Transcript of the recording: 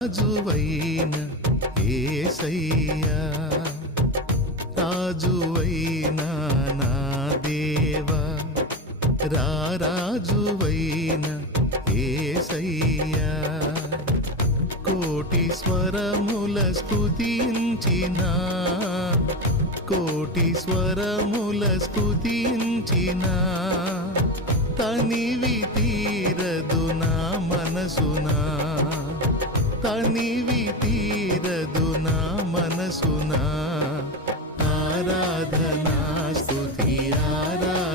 రాజువైన యేసయ్యా, రాజువైన నా దేవా, రాజువైన యేసయ్యా, కోటి స్వరముల స్తుతించిన, కోటి స్వరముల స్తుతించిన, తనివి తీరదు నా మనసునా, తనివి తీరదు నా మనసునా. ఆరాధనా స్తుతి ఆరాధనా